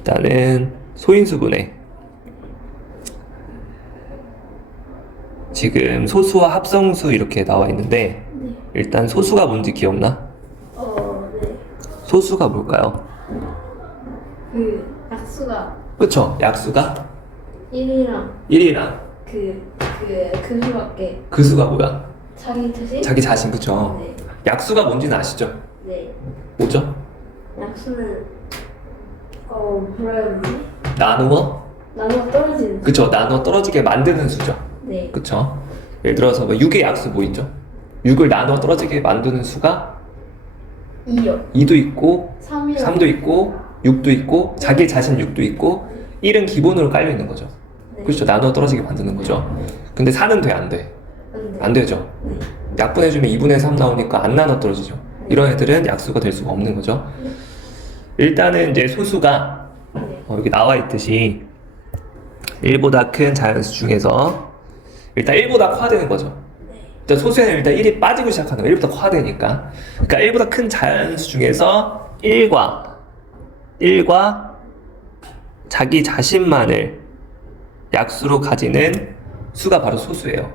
일단은 소인수분해 지금 소수와 합성수 이렇게 나와 있는데 네. 일단 소수가 뭔지 기억나? 어, 네. 소수가 뭘까요? 그 약수가 그쵸? 약수가 1이랑 1이랑 그, 그, 그 수밖에 그 수가 뭐야? 자기 뜻이? 자기 자신 그쵸? 네. 약수가 뭔지는 아시죠? 네. 뭐죠? 약수는 어, 뭐라 해야 되지? 나누어? 나누어 떨어지는 그쵸? 나누어 떨어지게 만드는 수죠 네. 그쵸? 예를 들어서 뭐 6의 약수 뭐 있죠? 6을 나누어 떨어지게 만드는 수가 2요. 2도 있고 3이요. 3도 있고 6도 있고 자기 자신 6도 있고 1은 기본으로 깔려 있는 거죠 네. 그렇죠 나누어 떨어지게 만드는 거죠 근데 4는 돼 안 돼? 안 돼. 안 되죠 네. 약분해주면 2분의 3 나오니까 안 나눠 떨어지죠 이런 애들은 약수가 될 수가 없는 거죠 일단은 이제 소수가 네. 어, 여기 나와 있듯이 1보다 큰 자연수 중에서 일단 1보다 커되는 거죠. 일단 소수에는 일단 1이 빠지고 시작하는 거예요. 1보다 커되니까. 그러니까 1보다 큰 자연수 중에서 1과 1과 자기 자신만을 약수로 가지는 수가 바로 소수예요.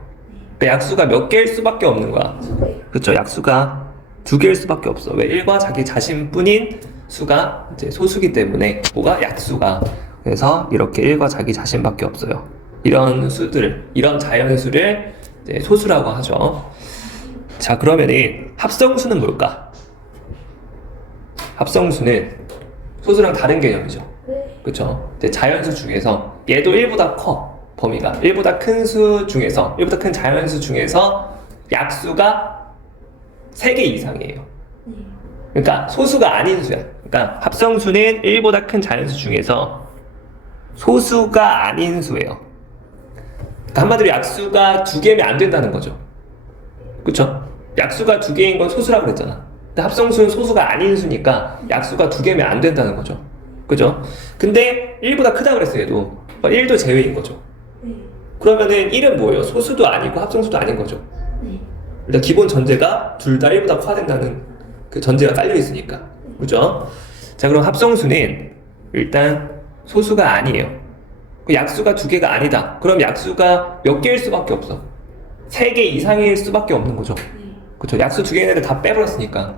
그러니까 약수가 몇 개일 수밖에 없는 거야. 네. 그렇죠. 약수가 두 개일 수밖에 없어. 왜 1과 자기 자신뿐인 수가 이제 소수기 때문에 뭐가 약수가 그래서 이렇게 1과 자기 자신밖에 없어요. 이런 수들, 이런 자연수를 이제 소수라고 하죠. 자, 그러면은 합성수는 뭘까? 합성수는 소수랑 다른 개념이죠. 네. 그쵸? 이제 자연수 중에서 얘도 1보다 커 범위가 1보다 큰 수 중에서 1보다 큰 자연수 중에서 약수가 3개 이상이에요 네. 그러니까 소수가 아닌 수야 그러니까 합성수는 1보다 큰 자연수 중에서 소수가 아닌 수예요 그러니까 한마디로 약수가 두 개면 안 된다는 거죠 그쵸? 약수가 두 개인 건 소수라고 그랬잖아 근데 합성수는 소수가 아닌 수니까 약수가 두 개면 안 된다는 거죠 그죠? 근데 1보다 크다 그랬어요 얘도 1도 제외인 거죠 네. 그러면은 1은 뭐예요? 소수도 아니고 합성수도 아닌 거죠 네. 일단 기본 전제가 둘 다 1보다 커야 된다는 그 전제가 깔려 있으니까. 그죠? 자 그럼 합성수는 일단 소수가 아니에요. 그 약수가 두 개가 아니다. 그럼 약수가 몇 개일 수밖에 없어? 세 개 이상일 수밖에 없는 거죠. 네. 그쵸 약수 두 개는 다 빼버렸으니까.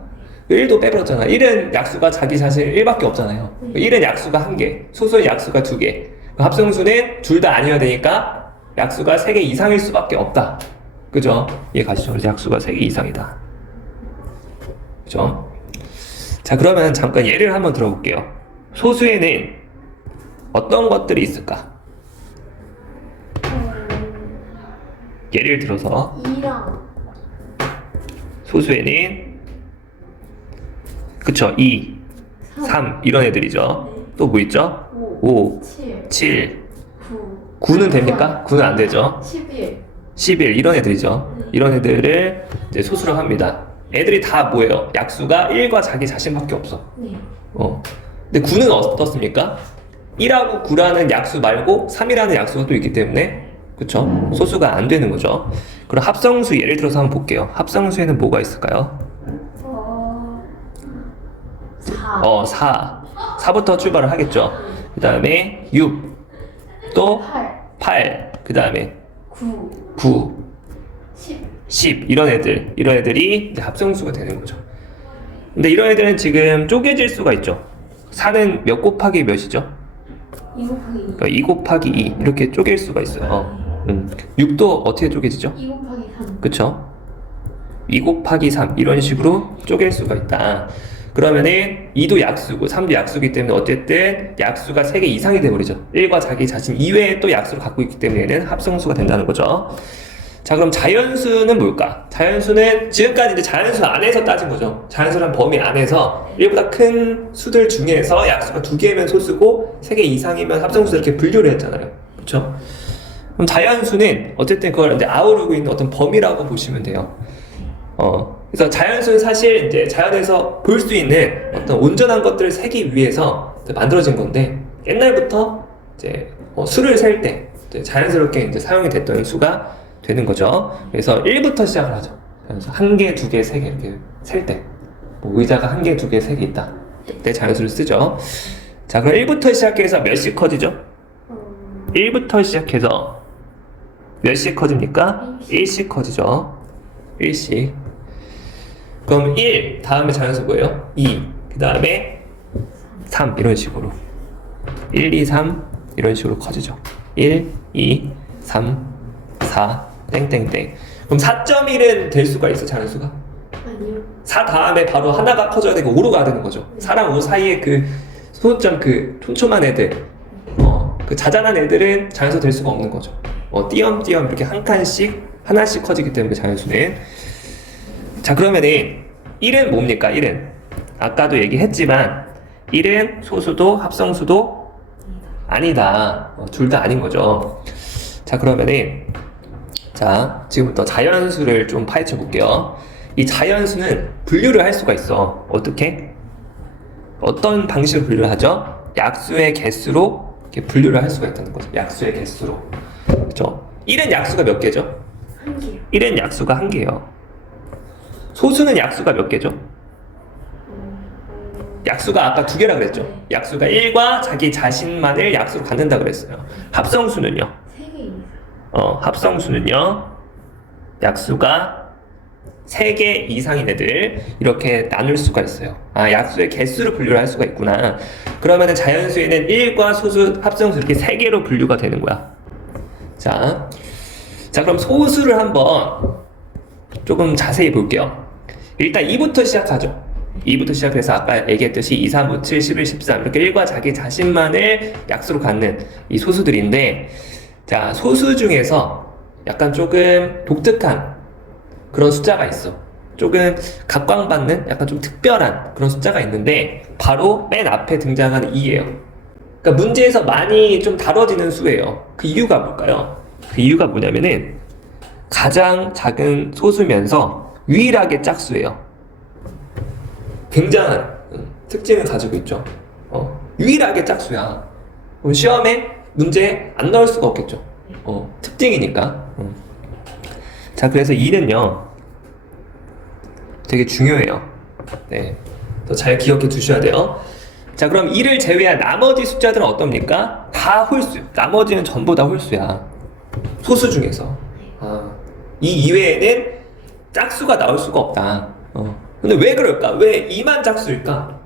1도 빼버렸잖아. 1은 약수가 자기 자신 1밖에 없잖아요. 1은 약수가 한개 소수는 약수가 두개. 합성수는 둘 다 아니어야 되니까 약수가 세 개 이상일 수밖에 없다. 그죠? 이해 가시죠? 그래서 약수가 세 개 이상이다 그죠? 자 그러면 잠깐 예를 한번 들어볼게요 소수에는 어떤 것들이 있을까? 예를 들어서 2랑 소수에는 그쵸 2, 3 이런 애들이죠 네. 또뭐 있죠? 5, 5, 7, 7 9, 9는 됩니까? 9는 안 되죠 11. 11 이런 애들이죠 이런 애들을 이제 소수라고 합니다 애들이 다 뭐예요? 약수가 1과 자기 자신밖에 없어 네. 어. 근데 9는 어떻습니까? 1하고 9라는 약수 말고 3이라는 약수가 또 있기 때문에 그쵸? 소수가 안 되는 거죠 그럼 합성수 예를 들어서 한번 볼게요 합성수에는 뭐가 있을까요? 어, 4. 어, 4. 4부터 출발을 하겠죠. 그 다음에 6. 또 8, 8. 그 다음에 9, 9, 10. 10. 이런 애들. 이런 애들이 이제 합성수가 되는 거죠. 근데 이런 애들은 지금 쪼개질 수가 있죠. 4는 몇 곱하기 몇이죠? 2 곱하기 2. 그러니까 2 곱하기 2. 이렇게 쪼갤 수가 있어요. 어. 음. 6도 어떻게 쪼개지죠? 2 곱하기 3. 그쵸? 2 곱하기 3 이런 식으로 쪼갤 수가 있다. 그러면은 2도 약수고 3도 약수기 때문에 어쨌든 약수가 3개 이상이 돼버리죠. 1과 자기 자신 이외에 또 약수를 갖고 있기 때문에는 합성수가 된다는 거죠. 자 그럼 자연수는 뭘까? 자연수는 지금까지 이제 자연수 안에서 따진 거죠. 자연수란 범위 안에서 1보다 큰 수들 중에서 약수가 두 개면 소수고 3개 이상이면 합성수 이렇게 분류를 했잖아요. 그렇죠? 그럼 자연수는 어쨌든 그걸 이제 아우르고 있는 어떤 범위라고 보시면 돼요. 어, 그래서 자연수는 사실 이제 자연에서 볼 수 있는 어떤 온전한 것들을 세기 위해서 만들어진 건데 옛날부터 이제 어, 수를 셀 때 자연스럽게 이제 사용이 됐던 수가 되는 거죠. 그래서 1부터 시작을 하죠. 그래서 한 개, 두 개, 세 개 이렇게 셀 때. 뭐 의자가 한 개, 두 개, 세 개 있다. 그때 자연수를 쓰죠. 자, 그럼 1부터 시작해서 몇씩 커지죠? 어, 1부터 시작해서 몇씩 커집니까? 1씩 커지죠. 1씩. 그럼 1 다음에 자연수 뭐예요? 2. 그 다음에 3 이런 식으로. 1, 2, 3 이런 식으로 커지죠. 1, 2, 3, 4 땡땡땡. 그럼 4.1은 될 수가 있어 자연수가? 아니요. 4 다음에 바로 하나가 커져야 되고 5로 가야 되는 거죠. 4랑 5 사이에 그 소수점 그 촘촘한 애들, 어, 그 자잘한 애들은 자연수 될 수가 없는 거죠. 어, 띄엄띄엄 이렇게 한 칸씩 하나씩 커지기 때문에 자연수는. 자 그러면은 1은 뭡니까? 1은 아까도 얘기했지만 1은 소수도 합성수도 아니다. 어, 둘 다 아닌 거죠. 자 그러면은 자 지금부터 자연수를 좀 파헤쳐 볼게요. 이 자연수는 분류를 할 수가 있어. 어떻게? 어떤 방식으로 분류를 하죠? 약수의 개수로 이렇게 분류를 할 수가 있다는 거죠. 약수의 개수로. 그죠? 1은 약수가 몇 개죠? 한 개요. 1은 약수가 한 개예요. 소수는 약수가 몇 개죠? 약수가 아까 두 개라 그랬죠. 약수가 1과 자기 자신만을 약수로 갖는다 그랬어요. 합성수는요? 어, 합성수는요. 약수가 3개 이상인 애들 이렇게 나눌 수가 있어요. 아, 약수의 개수로 분류를 할 수가 있구나. 그러면은 자연수에는 1과 소수, 합성수 이렇게 3개로 분류가 되는 거야. 자. 자, 그럼 소수를 한번 조금 자세히 볼게요. 일단 2부터 시작하죠. 2부터 시작해서 아까 얘기했듯이 2, 3, 5, 7, 11, 13 이렇게 1과 자기 자신만을 약수로 갖는 이 소수들인데 자, 소수 중에서 약간 조금 독특한 그런 숫자가 있어. 조금 각광받는 약간 좀 특별한 그런 숫자가 있는데 바로 맨 앞에 등장하는 2예요. 그러니까 문제에서 많이 좀 다뤄지는 수예요. 그 이유가 뭘까요? 그 이유가 뭐냐면은 가장 작은 소수면서 유일하게 짝수예요. 굉장한 음, 특징을 가지고 있죠. 어, 유일하게 짝수야. 그럼 시험에 문제 안 나올 수가 없겠죠. 어, 특징이니까. 음. 자, 그래서 2는요, 되게 중요해요. 네. 더잘 기억해 두셔야 돼요. 자, 그럼 2를 제외한 나머지 숫자들은 어떻습니까? 다 홀수. 나머지는 전부 다 홀수야. 소수 중에서. 아, 이 이외에는 짝수가 나올 수가 없다. 어. 근데 왜 그럴까? 왜 2만 짝수일까?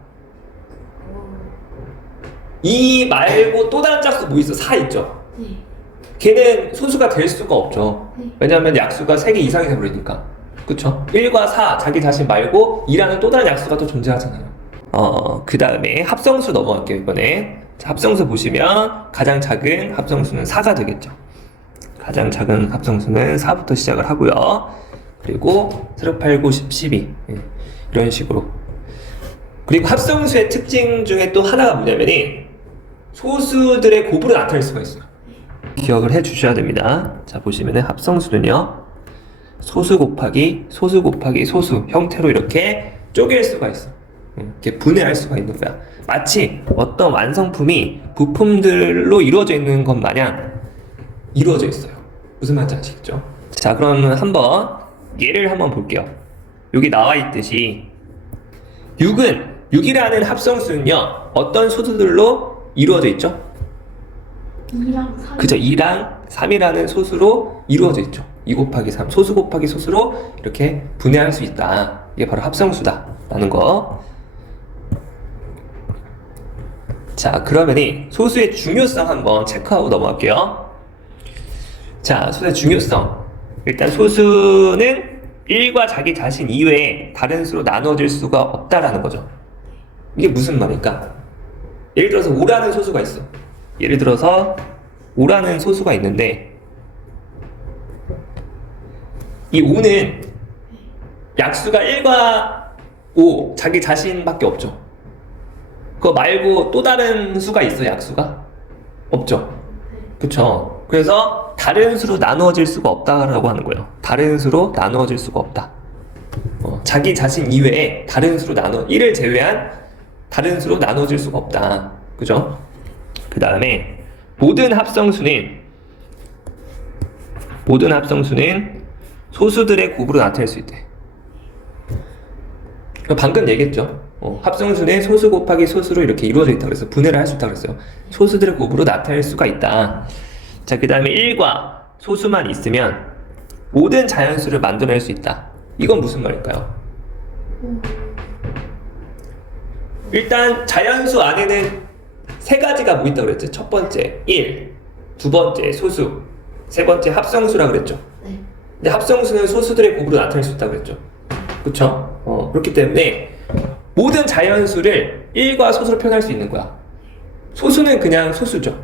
2 말고 또 다른 짝수 뭐 있어? 4 있죠? 네. 걔는 소수가 될 수가 없죠. 네. 왜냐하면 약수가 3개 이상이 돼버리니까. 그쵸? 1과 4, 자기 자신 말고 2라는 또 다른 약수가 또 존재하잖아요. 어, 그 다음에 합성수 넘어갈게요, 이번에. 자, 합성수 보시면 가장 작은 합성수는 4가 되겠죠. 가장 작은 합성수는 4부터 시작을 하고요. 그리고 3, 8, 9, 10, 12. 예, 이런 식으로. 그리고 합성수의 특징 중에 또 하나가 뭐냐면은 소수들의 곱으로 나타낼 수가 있어요. 기억을 해 주셔야 됩니다. 자, 보시면은 합성수는요. 소수 곱하기 소수 곱하기 소수 형태로 이렇게 쪼갤 수가 있어. 음, 이렇게 분해할 수가 있는 거야. 마치 어떤 완성품이 부품들로 이루어져 있는 것 마냥 이루어져 있어요. 무슨 말인지 아시겠죠? 자, 그러면 한번 예를 한번 볼게요. 여기 나와 있듯이 6은 6이라는 합성수는요. 어떤 소수들로 이루어져 있죠? 2랑 3. 그죠? 2랑 3이라는 소수로 이루어져 있죠. 2 곱하기 3, 소수 곱하기 소수로 이렇게 분해할 수 있다. 이게 바로 합성수다. 라는 거. 자, 그러면 이 소수의 중요성 한번 체크하고 넘어갈게요. 자, 소수의 중요성. 일단 소수는 1과 자기 자신 이외에 다른 수로 나눠질 수가 없다라는 거죠. 이게 무슨 말일까? 예를 들어서 5라는 소수가 있어. 예를 들어서 5라는 소수가 있는데 이 5는 약수가 1과 5 자기 자신밖에 없죠. 그거 말고 또 다른 수가 있어 약수가? 없죠. 그쵸. 그래서 다른 수로 나누어질 수가 없다라고 하는 거예요. 다른 수로 나누어질 수가 없다. 어, 자기 자신 이외에 다른 수로 나눠 1을 제외한 다른 수로 나눠질 수가 없다. 그죠? 그 다음에 모든 합성수는 모든 합성수는 소수들의 곱으로 나타낼 수 있대. 그럼 방금 얘기했죠. 어, 합성수는 소수 곱하기 소수로 이렇게 이루어져 있다 그래서 분해를 할 수 있다 그랬어요. 소수들의 곱으로 나타낼 수가 있다. 자, 그 다음에 1과 소수만 있으면 모든 자연수를 만들어낼 수 있다. 이건 무슨 말일까요? 음, 일단 자연수 안에는 세 가지가 뭐 있다고 그랬죠? 첫 번째 1, 두 번째 소수, 세 번째 합성수라 그랬죠. 네. 근데 합성수는 소수들의 곱으로 나타낼 수 있다고 그랬죠. 그쵸? 어, 그렇기 때문에 모든 자연수를 1과 소수로 표현할 수 있는 거야. 소수는 그냥 소수죠.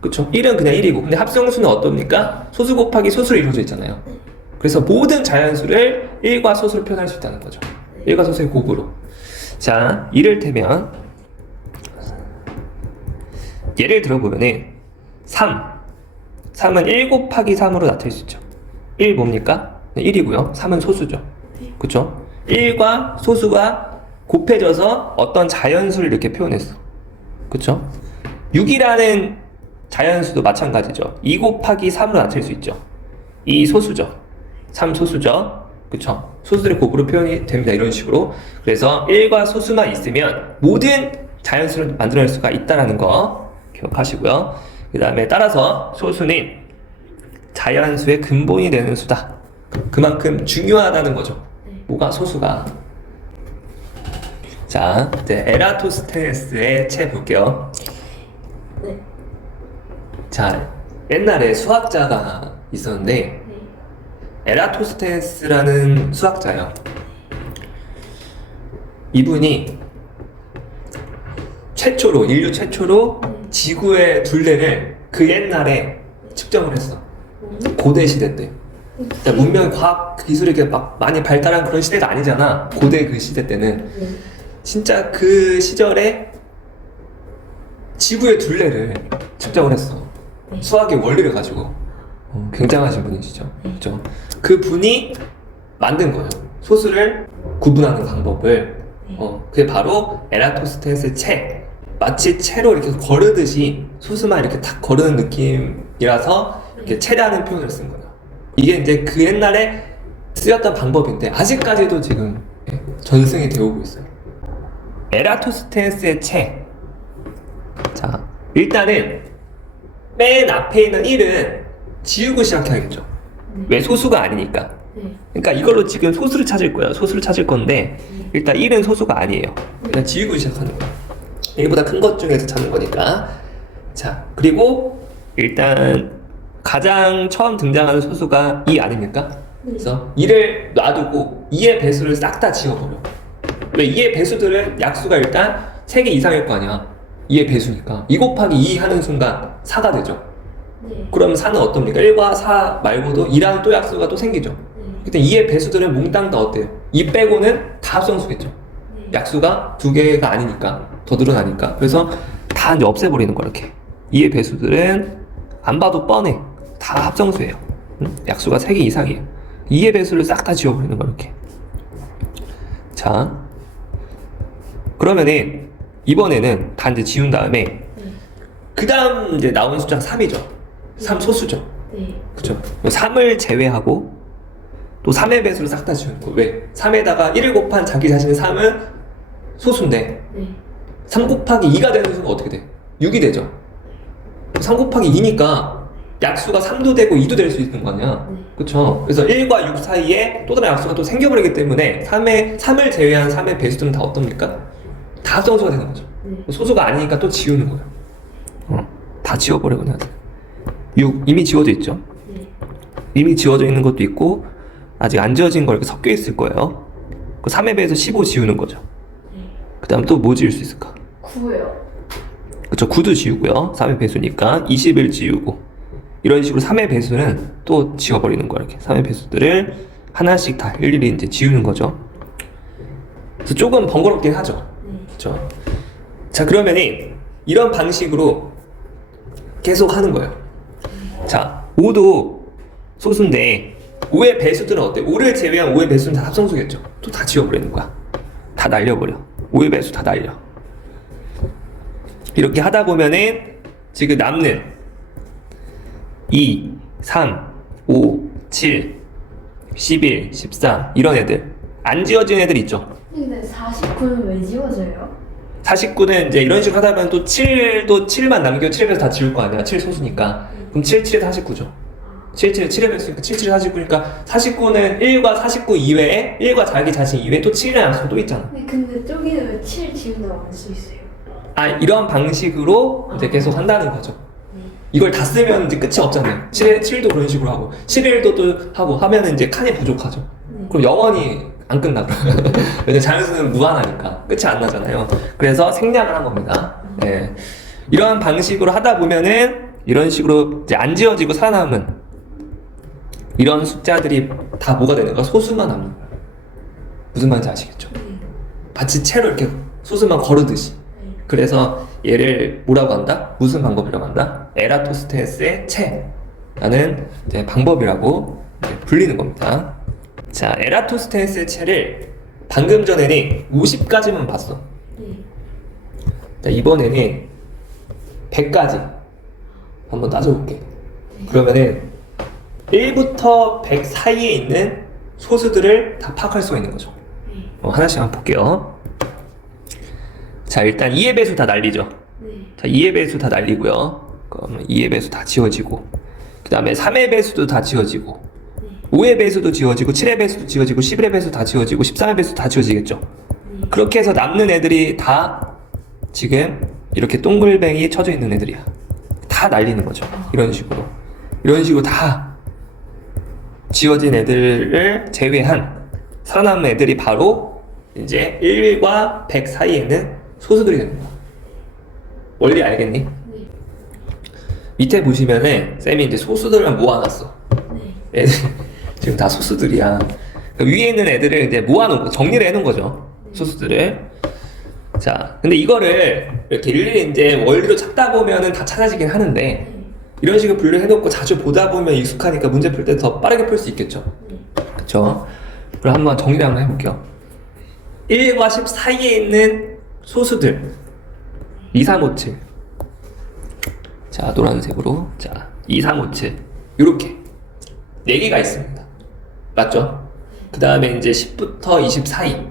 그쵸? 1은 그냥 1이고. 근데 합성수는 어떻습니까? 소수 곱하기 소수로 이루어져 있잖아요. 그래서 모든 자연수를 1과 소수로 표현할 수 있다는 거죠. 1과 소수의 곱으로. 자, 이를테면 예를 들어보면은 3 3은 1 곱하기 3으로 나타낼 수 있죠. 1 뭡니까? 1이고요. 3은 소수죠. 그쵸? 1과 소수가 곱해져서 어떤 자연수를 이렇게 표현했어. 그쵸? 6이라는 자연수도 마찬가지죠. 2 곱하기 3으로 나타낼 수 있죠. 2 소수죠. 3 소수죠. 그쵸? 소수들의 곱으로 표현이 됩니다 이런 식으로 그래서 1과 소수만 있으면 모든 자연수를 만들어낼 수가 있다는 거 기억하시고요 그 다음에 따라서 소수는 자연수의 근본이 되는 수다 그만큼 중요하다는 거죠 네. 뭐가 소수가 자 이제 에라토스테네스의 책 볼게요 네. 자 옛날에 수학자가 있었는데 네. 에라토스테네스라는 수학자예요. 이분이 최초로 인류 최초로 지구의 둘레를 그 옛날에 측정을 했어. 음, 고대 시대 때. 그러니까 문명, 과학, 기술이 막 많이 발달한 그런 시대가 아니잖아. 고대 그 시대 때는 네. 진짜 그 시절에 지구의 둘레를 측정을 했어. 네. 수학의 원리를 가지고 어, 굉장하신 분이시죠. 그죠? 그 분이 만든 거예요. 소수를 구분하는 방법을. 어, 그게 바로 에라토스테네스의 책. 마치 채로 이렇게 거르듯이 소수만 이렇게 탁 거르는 느낌이라서 이렇게 채라는 표현을 쓴 거예요. 이게 이제 그 옛날에 쓰였던 방법인데 아직까지도 지금 예, 전승이 되어오고 있어요. 에라토스테네스의 책. 자, 일단은 맨 앞에 있는 1은 지우고 시작해야겠죠. 왜 소수가 아니니까. 네. 그러니까 이걸로 지금 소수를 찾을 거예요. 소수를 찾을 건데 일단 1은 소수가 아니에요. 일단 지우고 시작하는 거야. 1보다 큰 것 중에서 찾는 거니까. 자, 그리고 일단 가장 처음 등장하는 소수가 2 아닙니까? 그래서 2를 놔두고 2의 배수를 싹 다 지워버려. 왜 2의 배수들은 약수가 일단 3개 이상일 거 아니야. 2의 배수니까. 2 곱하기 2 하는 순간 4가 되죠. 네. 그럼 4는 어떻습니까? 1과 4 말고도 2라는 또 약수가 또 생기죠. 네. 그때 2의 배수들은 몽땅 다 어때요? 2 빼고는 다 합성수겠죠. 네. 약수가 두 개가 아니니까 더 늘어나니까. 그래서 다 이제 없애버리는 거야 이렇게. 2의 배수들은 안 봐도 뻔해. 다 합성수예요. 응? 약수가 3개 이상이에요. 2의 배수를 싹 다 지워버리는 거야 이렇게. 자, 그러면은 이번에는 다 이제 지운 다음에 네. 그 다음 이제 나온 숫자가 3이죠. 3 소수죠. 네. 그쵸. 3을 제외하고 또 3의 배수를 싹 다 지우는 거. 왜? 3에다가 1을 곱한 자기 자신의 3은 소수인데 네. 3 곱하기 2가 되는 수가 어떻게 돼? 6이 되죠. 3 곱하기 2니까 약수가 3도 되고 2도 될 수 있는 거 아니야? 네. 그쵸. 그래서 1과 6 사이에 또 다른 약수가 또 생겨버리기 때문에 3의, 3을 제외한 3의 배수들은 다 어떻습니까? 다 합성수가 되는 거죠. 네. 소수가 아니니까 또 지우는 거예요. 어, 다 지워버려 그냥. 6 이미 지워져 있죠. 네. 이미 지워져 있는 것도 있고 아직 안 지워진 거 이렇게 섞여 있을 거예요. 그 3에 비해서 15 지우는 거죠. 네. 그 다음 또 뭐 지울 수 있을까? 9요. 그쵸 9도 지우고요. 3의 배수니까 21 지우고 이런 식으로 3의 배수는 또 지워버리는 거야 이렇게 3의 배수들을 하나씩 다 일일이 이제 지우는 거죠. 그래서 조금 번거롭긴 하죠. 네. 그쵸 자 그러면은 이런 방식으로 계속 하는 거예요. 자 5도 소수인데 5의 배수들은 어때? 5를 제외한 5의 배수는 다 합성수겠죠. 또 다 지워버리는 거야. 다 날려버려. 5의 배수 다 날려. 이렇게 하다 보면은 지금 남는 2, 3, 5, 7, 11, 13 이런 애들 안 지워진 애들 있죠. 근데 49는 왜 지워져요? 49는 이제 이런 식으로 하다 보면 또 7도 7만 남겨 7에서 다 지울 거 아니야. 7 소수니까. 그럼 7, 7에 49죠. 7, 7에 7에 뺐으니까 7, 7에 49니까 49는 1과 49 이외에 1과 자기 자신 이외에 또 7이라는 양수가 또 있잖아. 근데, 근데 왜7 지운다고 안수 있어요? 아, 이런 방식으로 이제 계속 한다는 거죠. 이걸 다 쓰면 이제 끝이 없잖아요. 7에 7도 그런 식으로 하고 11도 또 하고 하면은 이제 칸이 부족하죠. 네. 그럼 영원히 안 끝나. 왜냐면 자연수는 무한하니까 끝이 안 나잖아요. 그래서 생략을 한 겁니다. 예. 이런 방식으로 하다 보면은 이런 식으로 이제 안 지어지고 살아남은 이런 숫자들이 다 뭐가 되는 거야? 소수만 남는 거야. 무슨 말인지 아시겠죠? 네. 마치 채로 이렇게 소수만 거르듯이. 네. 그래서 얘를 뭐라고 한다? 무슨 방법이라고 한다? 에라토스테네스의 채라는 방법이라고 불리는 겁니다. 자, 에라토스테네스의 채를 방금 전에는 50까지만 봤어. 네. 자, 이번에는 100까지 한번 따져볼게. 그러면은 1부터 100 사이에 있는 소수들을 다 파악할 수가 있는 거죠. 네. 어, 하나씩 한번 볼게요. 자, 일단 2의 배수 다 날리죠. 네. 자, 2의 배수 다 날리고요. 그러면 2의 배수 다 지워지고, 그 다음에 3의 배수도 다 지워지고, 5의 배수도 지워지고, 7의 배수도 지워지고, 11의 배수 다 지워지고, 13의 배수 다 지워지겠죠. 네. 그렇게 해서 남는 애들이 다 지금 이렇게 동글뱅이 쳐져 있는 애들이야. 다 날리는 거죠. 이런 식으로. 이런 식으로 다 지워진 애들을 제외한 살아남은 애들이 바로 이제 1과 100 사이에 있는 소수들이 거야. 원리 알겠니? 네. 밑에 보시면은 쌤이 이제 소수들을 모아놨어. 네. 애들 지금 다 소수들이야. 그 위에 있는 애들을 이제 모아놓은 거, 정리를 해놓은 거죠. 소수들을. 자, 근데 이거를 이렇게 일일이 이제 원리로 찾다 보면은 다 찾아지긴 하는데 네. 이런 식으로 분류해놓고 자주 보다 보면 익숙하니까 문제 풀 때 더 빠르게 풀 수 있겠죠. 네. 그쵸? 그럼 한번 정리를 한번 해볼게요. 1과 10 사이에 있는 소수들 2, 3, 5, 7. 자, 노란색으로. 자, 2, 3, 5, 7. 요렇게. 4개가 있습니다. 맞죠? 그 다음에 이제 10부터 20 사이.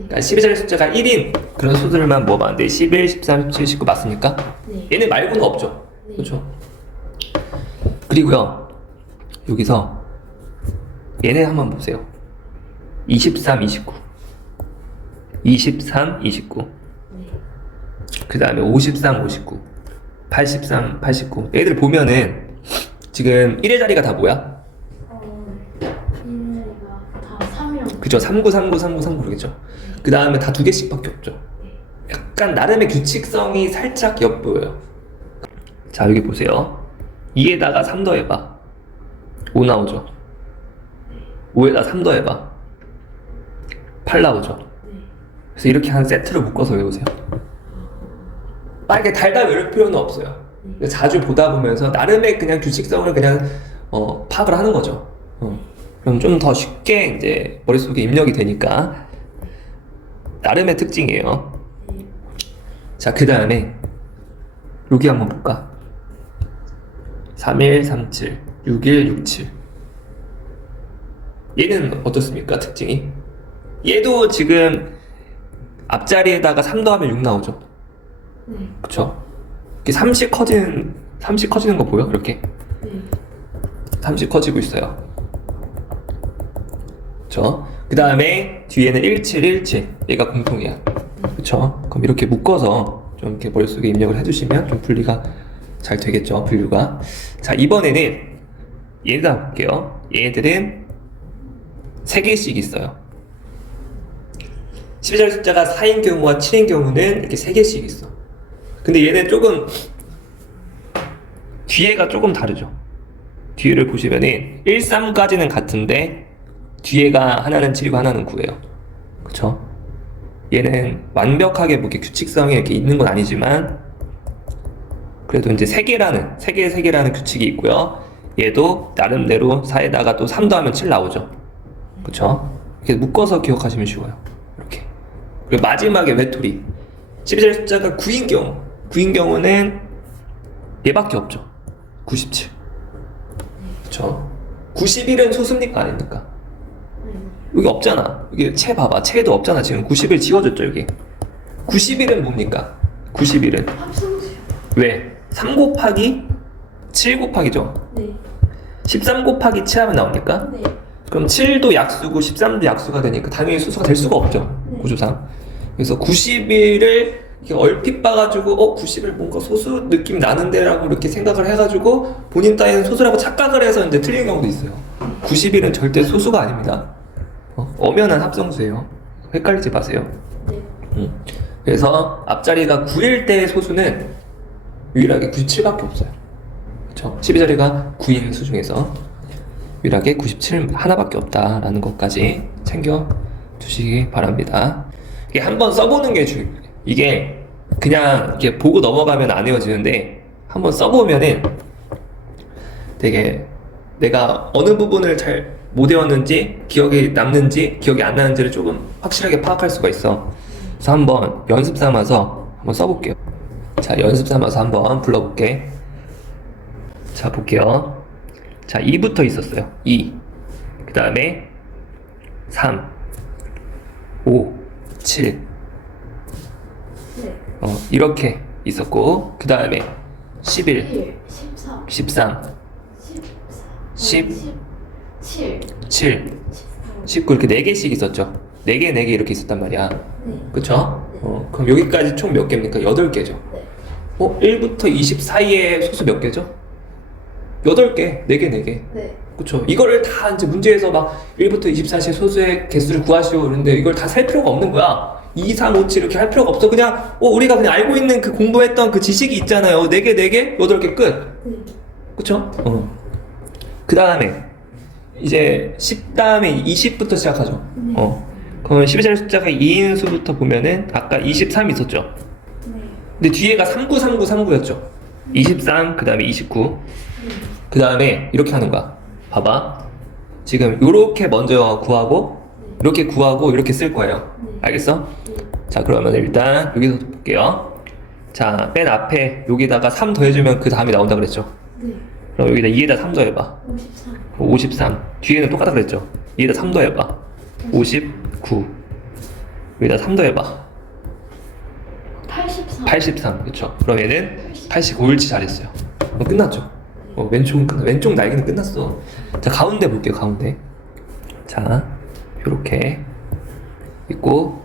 네. 그러니까 12자리 숫자가 1인 그런 수들만 모아봤는데 11, 13, 17, 19 맞습니까? 네. 얘네 말고는 없죠. 네. 그렇죠? 그리고요. 여기서 얘네 한번 보세요. 23, 29. 23, 29. 네. 그 다음에 53, 59. 83, 89. 얘들 보면은 지금 1의 자리가 다 뭐야? 어, 얘네가 다 3이랑 그죠? 39, 39, 39, 39 그러겠죠? 그 다음에 다 두 개씩밖에 없죠. 약간 나름의 규칙성이 살짝 엿보여요. 자, 여기 보세요. 2에다가 3 더해봐. 5 나오죠? 5에다 3 더해봐. 8 나오죠? 네. 그래서 이렇게 한 세트를 묶어서 외우세요. 빠르게 달달 외울 필요는 없어요. 자주 보다 보면서 나름의 그냥 규칙성을 그냥 어, 파악을 하는 거죠. 어. 그럼 좀 더 쉽게 이제 머릿속에 입력이 되니까 나름의 특징이에요. 네. 자, 그 다음에 여기 한번 볼까? 31, 37, 61, 67. 얘는 어떻습니까? 특징이? 얘도 지금 앞자리에다가 3 더하면 6 나오죠. 네. 그쵸? 이렇게 30 커지는, 30 커지는 거 보여? 이렇게. 네. 30 커지고 있어요. 그쵸? 그 다음에 뒤에는 17, 17. 얘가 공통이야. 그쵸? 그럼 이렇게 묶어서 좀 이렇게 머릿속에 입력을 해주시면 좀 분리가 잘 되겠죠, 분류가. 자, 이번에는 얘네다 볼게요. 얘들은 3개씩 있어요. 12자리 숫자가 4인 경우와 7인 경우는 이렇게 3개씩 있어. 근데 얘는 조금 뒤에가 조금 다르죠. 뒤를 보시면은 1, 3까지는 같은데 뒤에가 하나는 7이고 하나는 9예요. 그쵸? 얘는 완벽하게 뭐 이렇게 규칙성이 이렇게 있는 건 아니지만 그래도 이제 3개라는 3개 3개라는 규칙이 있고요. 얘도 나름대로 4에다가 또3 더하면 7 나오죠. 그쵸? 이렇게 묶어서 기억하시면 쉬워요. 이렇게. 그리고 마지막에 외톨이 12자리 숫자가 9인 경우 9인 경우는 얘밖에 없죠. 97. 그쵸? 91은 소수입니까 아닙니까? 네. 여기 없잖아. 여기 채 봐봐. 채도 없잖아. 지금 90일 지워졌죠, 여기. 90일은 뭡니까? 90일은. 합성수요. 왜? 3 곱하기 7 곱하기죠. 네. 13 곱하기 7 하면 나옵니까? 네. 그럼 7도 약수고 13도 약수가 되니까 당연히 수수가 될 수가 없죠. 네. 구조상. 그래서 90일을 이렇게 얼핏 봐가지고 어 90일 뭔가 소수 느낌 나는데라고 이렇게 생각을 해가지고 본인 따위는 소수라고 착각을 해서 이제 틀린 경우도 있어요. 90일은 절대 소수가 아닙니다. 어, 엄연한 합성수예요. 헷갈리지 마세요. 네. 음. 그래서 앞자리가 9일 때의 소수는 유일하게 97밖에 없어요. 그렇죠? 12자리가 9인 수 중에서 유일하게 97 하나밖에 없다라는 것까지 챙겨 주시기 바랍니다. 이게 한번 써보는 게 중요해요. 이게 그냥 이렇게 보고 넘어가면 안 외워지는데 한번 써보면은 되게 내가 어느 부분을 잘 못 외웠는지 기억이 남는지 기억이 안 나는지를 조금 확실하게 파악할 수가 있어. 그래서 한번 연습 삼아서 한번 써볼게요. 자, 연습 삼아서 한번 불러볼게. 자, 볼게요. 자, 2부터 있었어요. 2. 그 다음에 3, 5, 7. 네. 어, 이렇게 있었고, 그 다음에 11, 1, 13, 13, 14, 십. 7, 7, 13. 19 이렇게 4개씩 있었죠. 4개, 4개 이렇게 있었단 말이야. 네. 그쵸? 어, 그럼 여기까지 총 몇 개입니까? 8개죠. 네. 어, 1부터 20 사이에 소수 몇 개죠? 8개, 4개, 4개. 네. 그쵸. 이거를 다 이제 문제에서 막 1부터 24시 소수의 개수를 구하시오 그러는데 이걸 다 살 필요가 없는 거야. 2, 3, 5, 7 이렇게 할 필요가 없어. 그냥, 어, 우리가 그냥 알고 있는 그 공부했던 그 지식이 있잖아요. 4개, 4개, 8개 끝. 네. 그쵸? 어. 그 다음에, 이제 10 다음에 20부터 시작하죠. 네. 어. 그러면 12자리 숫자가 2인 수부터 보면은 아까 23 있었죠. 네. 근데 뒤에가 39, 39, 39였죠. 23, 그 다음에 29. 네. 그 다음에 이렇게 하는 거야. 봐봐. 지금 이렇게 먼저 구하고, 이렇게 구하고, 이렇게 쓸 거예요. 네. 알겠어? 네. 자, 그러면 일단 여기서 볼게요. 자, 맨 앞에 여기다가 3 더해주면 그 다음이 나온다 그랬죠. 네. 그럼 여기다 2에다 3 더해봐. 53. 53. 뒤에는 똑같다 그랬죠. 2에다 3 더해봐. 59. 여기다 3 더해봐. 83. 83. 그쵸. 그럼 얘는 85일치 잘했어요. 어, 끝났죠. 어, 왼쪽은 끝나, 왼쪽 날개는 끝났어. 자, 가운데 볼게요, 가운데. 자, 요렇게. 있고.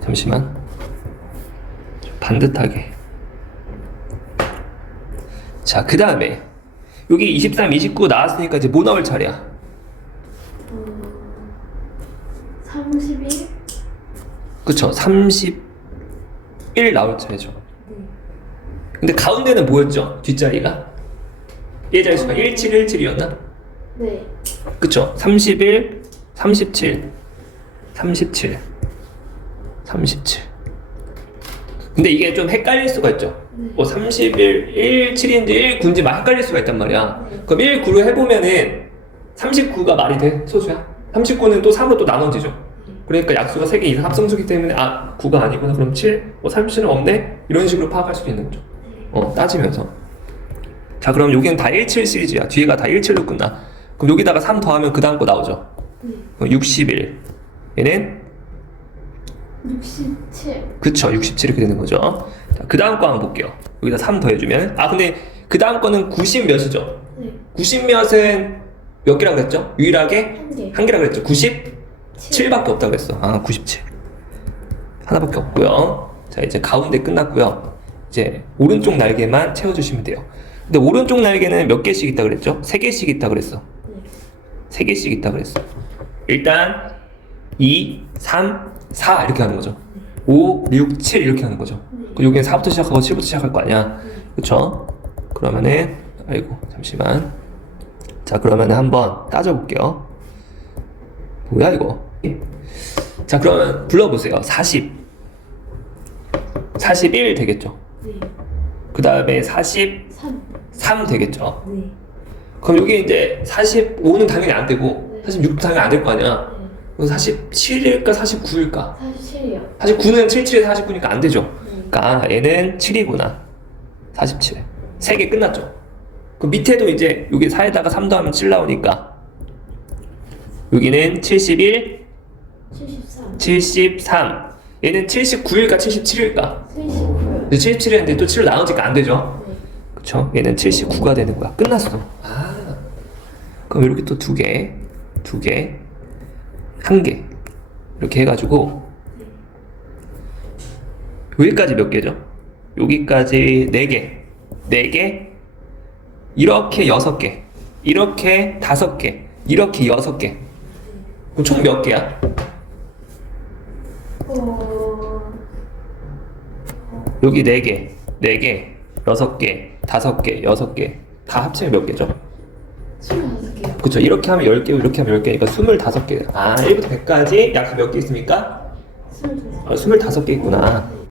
잠시만. 좀 반듯하게. 자, 그 다음에. 여기 23, 29 나왔으니까 이제 뭐 나올 차례야? 어, 31. 그쵸. 31 나올 차례죠. 네. 근데 가운데는 뭐였죠? 뒷자리가? 1자리수가 17, 17이었나? 네. 그쵸? 31, 37, 37, 37. 근데 이게 좀 헷갈릴 수가 있죠? 네. 뭐 31, 17인지 19인지 막 헷갈릴 수가 있단 말이야. 네. 그럼 1, 9를 해보면은 39가 말이 돼? 소수야? 39는 또 3으로 또 나눠지죠? 그러니까 약수가 3개 이상 합성수기 때문에 아 9가 아니구나 그럼 7, 뭐 37은 없네? 이런 식으로 파악할 수도 있는 거죠. 어, 따지면서. 자, 그럼 여기는 다 17 시리즈야. 뒤에가 다 17로 끝나. 그럼 여기다가 3 더하면 그 다음 거 나오죠. 네. 어, 61. 얘는 67. 그쵸 67 이렇게 되는 거죠. 자, 그 다음 거 한번 볼게요. 여기다 3 더해주면 아 근데 그 다음 거는 90 몇이죠? 네. 90 몇은 몇 개라고 그랬죠? 유일하게 한 개. 한 개라고 그랬죠. 97밖에 없다고 그랬어. 아 97. 하나밖에 없고요. 자 이제 가운데 끝났고요. 이제 오른쪽 날개만 채워주시면 돼요. 근데 오른쪽 날개는 몇 개씩 있다 그랬죠? 세 개씩 있다 그랬어. 네. 세 개씩 있다 그랬어. 일단 2, 3, 4 이렇게 하는 거죠. 5, 6, 7 이렇게 하는 거죠. 그 여기는 4부터 시작하고 7부터 시작할 거 아니야. 그쵸? 그러면은 아이고 잠시만. 자 그러면 한번 따져볼게요. 뭐야 이거? 자 그러면 불러보세요. 40, 41 되겠죠. 네. 그 다음에 43 3. 되겠죠. 네. 그럼 여기 이제 45는 당연히 안 되고 46도 당연히 안 될 거 아니야. 네. 그럼 47일까 49일까? 47이요. 49는 77에서 49니까 안 되죠. 네. 그러니까 얘는 7이구나. 47. 3개 끝났죠. 그 밑에도 이제 여기 4에다가 3 더하면 7 나오니까 여기는 71, 73. 73. 얘는 79일까 77일까? 79요. 77일인데 또 7을 나누니까 안 되죠? 네. 그쵸? 얘는 79가 되는 거야. 끝났어. 아. 그럼 이렇게 또 두 개, 두 개, 한 개. 이렇게 해가지고, 여기까지 몇 개죠? 여기까지 네 개, 네 개, 이렇게 여섯 개, 이렇게 다섯 개, 이렇게 여섯 개. 그럼 총 몇 개야? 어, 여기 네 개, 네 개, 여섯 개, 다섯 개, 여섯 개. 다 합치면 몇 개죠? 25개요. 그쵸 이렇게 하면 10개고 이렇게 하면 10개니까 25개 아 1부터 100까지 약수 몇개 있습니까? 25. 아, 25개 있구나